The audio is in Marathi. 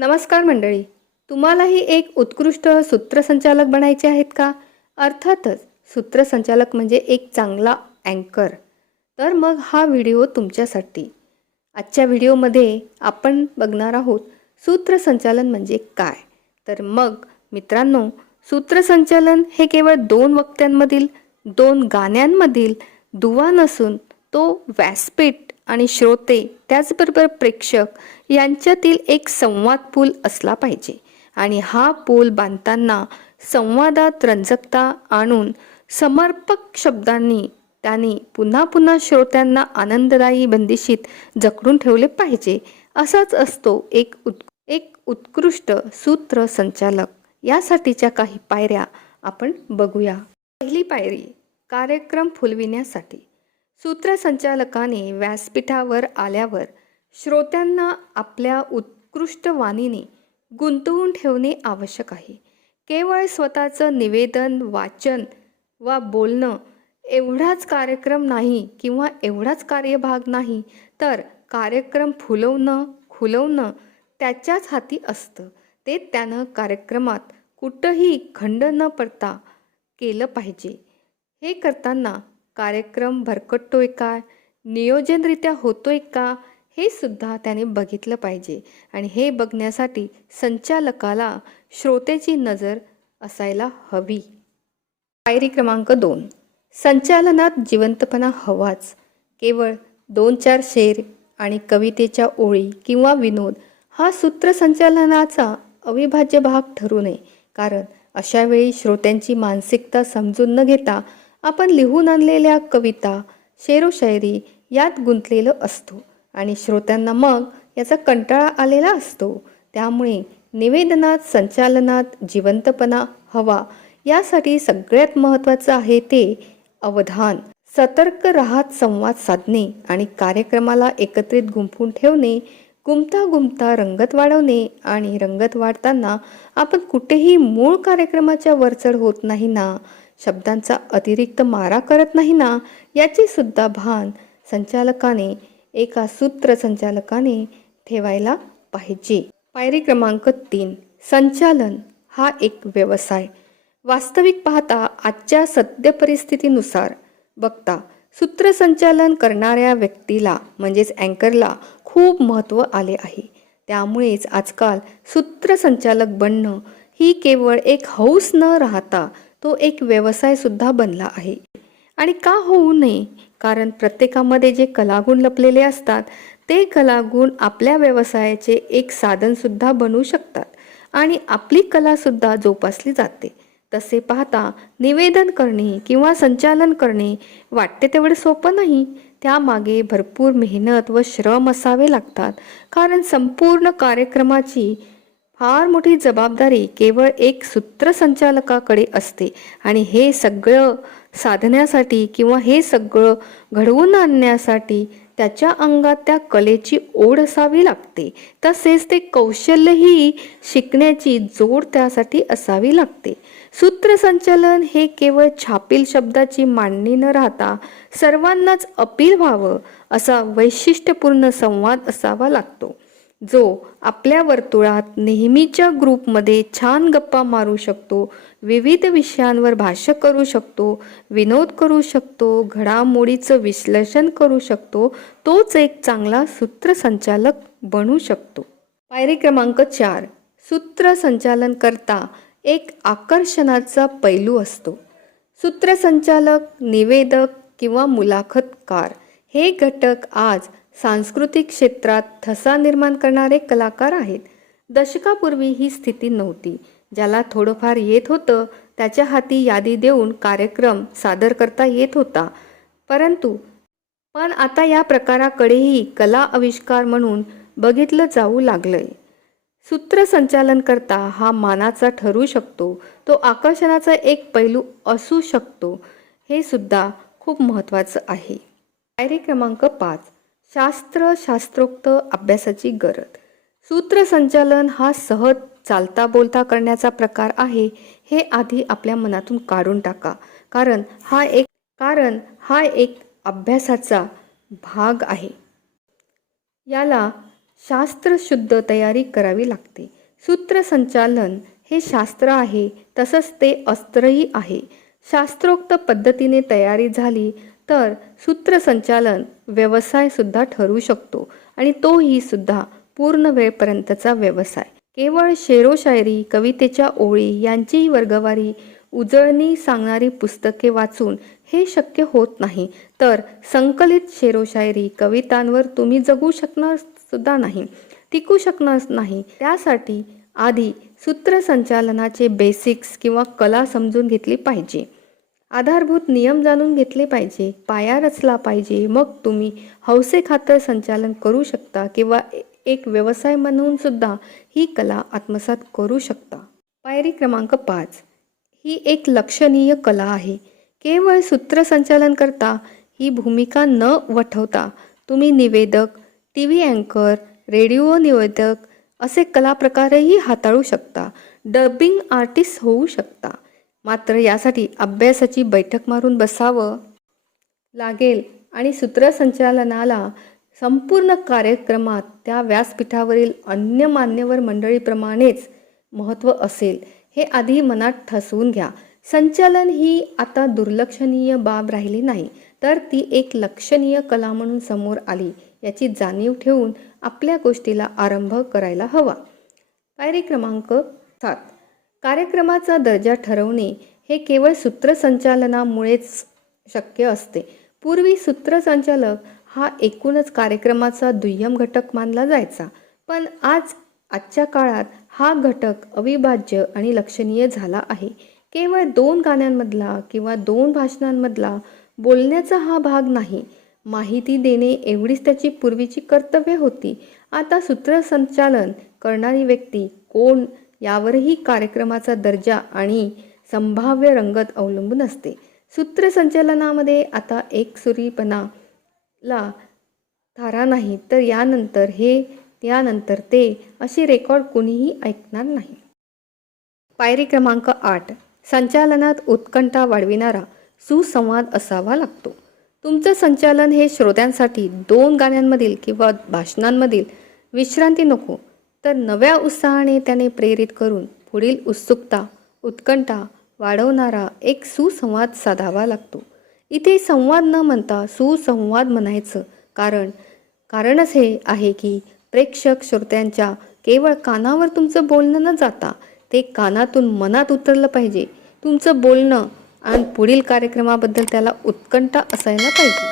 नमस्कार मंडळी. तुम्हालाही एक उत्कृष्ट सूत्रसंचालक बनायचे आहेत का? अर्थातच सूत्रसंचालक म्हणजे एक चांगला अँकर. तर मग हा व्हिडिओ तुमच्यासाठी. आजच्या व्हिडिओमध्ये आपण बघणार आहोत सूत्रसंचालन म्हणजे काय. तर मग मित्रांनो, सूत्रसंचालन हे केवळ दोन वक्त्यांमधील, दोन गाण्यांमधील दुवा नसून तो व्यासपीठ आणि श्रोते त्याचबरोबर प्रेक्षक यांच्यातील एक संवाद पूल असला पाहिजे. आणि हा पूल बांधताना संवादात रंजकता आणून समर्पक शब्दांनी त्यांनी पुन्हा पुन्हा श्रोत्यांना आनंददायी बंदिशीत जखडून ठेवले पाहिजे. असाच असतो एक उत्कृष्ट सूत्रसंचालक. यासाठीच्या काही पायऱ्या आपण बघूया. पहिली पायरी, कार्यक्रम फुलविण्यासाठी. सूत्रसंचालकाने व्यासपीठावर आल्यावर श्रोत्यांना आपल्या उत्कृष्ट वाणीने गुंतवून ठेवणे आवश्यक आहे. केवळ स्वतःचं निवेदन, वाचन वा बोलणं एवढाच कार्यक्रम नाही किंवा एवढाच कार्यभाग नाही, तर कार्यक्रम फुलवणं, खुलवणं त्याच्याच हाती असतं. ते त्यानं कार्यक्रमात कुठंही खंड न पडता केलं पाहिजे. हे करताना कार्यक्रम भरकटतोय का, नियोजनरित्या होतोय का, हे सुद्धा त्याने बघितलं पाहिजे. आणि हे बघण्यासाठी संचालकाला श्रोतेची नजर असायला हवी. पायरी क्रमांक 2, संचालनात जिवंतपणा हवाच. केवळ 2-4 शेर आणि कवितेच्या ओळी किंवा विनोद हा सूत्रसंचालनाचा अविभाज्य भाग ठरू नये. कारण अशा वेळी श्रोत्यांची मानसिकता समजून न घेता आपण लिहून आणलेल्या कविता, शेरोशायरी यात गुंतलेलो असतो आणि श्रोत्यांना मग याचा कंटाळा आलेला असतो. त्यामुळे निवेदनात, संचालनात जिवंतपणा हवा. यासाठी सगळ्यात महत्त्वाचं आहे ते अवधान. सतर्क राहत संवाद साधणे आणि कार्यक्रमाला एकत्रित गुंफून ठेवणे. गुंता रंगत वाढवणे आणि रंगत वाढताना आपण कुठेही मूळ कार्यक्रमाच्या वरचढ होत नाही ना, शब्दांचा अतिरिक्त मारा करत नाही ना, याचे सुद्धा भान संचालकाने, एका सूत्रसंचालकाने ठेवायला पाहिजे. पायरी क्रमांक 3, संचालन हा एक व्यवसाय. वास्तविक पाहता आजच्या सद्य परिस्थितीनुसार बघता सूत्रसंचालन करणाऱ्या व्यक्तीला म्हणजेच अँकरला खूप महत्त्व आले आहे. त्यामुळेच आजकाल सूत्रसंचालक बनणं ही केवळ एक हौस न राहता तो एक व्यवसायसुद्धा बनला आहे. आणि का होऊ नये? कारण प्रत्येकामध्ये जे कलागुण लपलेले असतात ते कलागुण आपल्या व्यवसायाचे एक साधनसुद्धा बनू शकतात आणि आपली कलासुद्धा जोपासली जाते. तसे पाहता निवेदन करणे किंवा संचालन करणे वाटते तेवढे सोपं नाही. त्यामागे भरपूर मेहनत व श्रम असावे लागतात. कारण संपूर्ण कार्यक्रमाची फार मोठी जबाबदारी केवळ एक सूत्रसंचालकाकडे असते. आणि हे सगळं साधण्यासाठी किंवा हे सगळं घडवून आणण्यासाठी त्याच्या अंगात त्या कलेची ओढ असावी लागते. तसेच ते कौशल्यही शिकण्याची जोड त्यासाठी असावी लागते. सूत्रसंचालन हे केवळ छापील शब्दाची मांडणी न राहता सर्वांनाच अपील व्हावं असा वैशिष्ट्यपूर्ण संवाद असावा लागतो, जो आपल्या वर्तुळात नेहमीच्या ग्रुपमध्ये छान गप्पा मारू शकतो, विविध विषयांवर भाष्य करू शकतो, विनोद करू शकतो, घडामोडीचं विश्लेषण करू शकतो. तोच एक चांगला सूत्रसंचालक बनू शकतो. पायरी क्रमांक 4, सूत्रसंचालन करता एक आकर्षणाचा पैलू असतो. सूत्रसंचालक, निवेदक किंवा मुलाखतकार हे घटक आज सांस्कृतिक क्षेत्रात ठसा निर्माण करणारे कलाकार आहेत. दशकापूर्वी ही स्थिती नव्हती. ज्याला थोडंफार येत होतं त्याच्या हाती यादी देऊन कार्यक्रम सादर करता येत होता. पण आता या प्रकाराकडेही कला आविष्कार म्हणून बघितलं जाऊ लागलंय. सूत्रसंचालन करता हा मानाचा ठरू शकतो, तो आकर्षणाचा एक पैलू असू शकतो. हे सुद्धा खूप महत्त्वाचं आहे. पायरी क्रमांक 5, शास्त्रोक्त अभ्यासाची गरज. सूत्रसंचालन हा सहज चालता बोलता करण्याचा प्रकार आहे हे आधी आपल्या मनातून काढून टाका. कारण हा एक अभ्यासाचा भाग आहे. याला शास्त्रशुद्ध तयारी करावी लागते. सूत्रसंचालन हे शास्त्र आहे, तसंच ते अस्त्रही आहे. शास्त्रोक्त पद्धतीने तयारी झाली तर सूत्रसंचालन व्यवसायसुद्धा ठरू शकतो आणि तोही सुद्धा पूर्ण वेळपर्यंतचा व्यवसाय. केवळ शेरोशायरी, कवितेच्या ओळी यांचीही वर्गवारी, उजळणी सांगणारी पुस्तके वाचून हे शक्य होत नाही, तर संकलित शेरोशायरी, कवितांवर तुम्ही जगू शकणार सुद्धा नाही, टिकू शकणार नाही. त्यासाठी आधी सूत्रसंचालनाचे बेसिक्स किंवा कला समजून घेतली पाहिजे. आधारभूत नियम जाणून घेतले पाहिजे, पाया रचला पाहिजे. मग तुम्ही हौसेखातर संचालन करू शकता किंवा एक व्यवसाय म्हणून सुद्धा ही कला आत्मसात करू शकता. पायरी क्रमांक 5 ही एक लक्षणीय कला आहे. केवळ सूत्रसंचालन करता ही भूमिका न वठवता तुम्ही निवेदक, TV अँकर, रेडिओ निवेदक असे कलाप्रकारही हाताळू शकता. डबिंग आर्टिस्ट होऊ शकता. मात्र यासाठी अभ्यासाची बैठक मारून बसावं लागेल आणि सूत्रसंचालनाला संपूर्ण कार्यक्रमात त्या व्यासपीठावरील अन्य मान्यवर मंडळीप्रमाणेच महत्त्व असेल हे आधी मनात ठसवून घ्या. संचालन ही आता दुर्लक्षणीय बाब राहिली नाही, तर ती एक लक्षणीय कला म्हणून समोर आली याची जाणीव ठेवून आपल्या गोष्टीला आरंभ करायला हवा. पायरी क्रमांक 7 कार्यक्रमाचा दर्जा ठरवणे हे केवळ सूत्रसंचालनामुळेच शक्य असते. पूर्वी सूत्रसंचालक हा एकूणच कार्यक्रमाचा दुय्यम घटक मानला जायचा, पण आजच्या काळात हा घटक अविभाज्य आणि लक्षणीय झाला आहे. केवळ 2 गाण्यांमधला किंवा 2 भाषणांमधला बोलण्याचा हा भाग नाही. माहिती देणे एवढीच त्याची पूर्वीची कर्तव्ये होती. आता सूत्रसंचालन करणारी व्यक्ती कोण यावरही कार्यक्रमाचा दर्जा आणि संभाव्य रंगत अवलंबून असते. सूत्रसंचालनामध्ये आता एकसुरीपणाला थारा नाही, तर यानंतर हे, त्यानंतर ते अशी रेकॉर्ड कुणीही ऐकणार नाही. पायरी क्रमांक 8 संचालनात उत्कंठा वाढविणारा सुसंवाद असावा लागतो. तुमचं संचालन हे श्रोत्यांसाठी 2 गाण्यांमधील किंवा भाषणांमधील विश्रांती नको, तर नव्या उत्साहाने त्याने प्रेरित करून पुढील उत्सुकता, उत्कंठा वाढवणारा एक सुसंवाद साधावा लागतो. इथे संवाद न म्हणता सुसंवाद म्हणायचं कारणच हे आहे की प्रेक्षक श्रोत्यांच्या केवळ कानावर तुमचं बोलणं न जाता ते कानातून मनात उतरलं पाहिजे. तुमचं बोलणं आणि पुढील कार्यक्रमाबद्दल त्याला उत्कंठा असायला पाहिजे.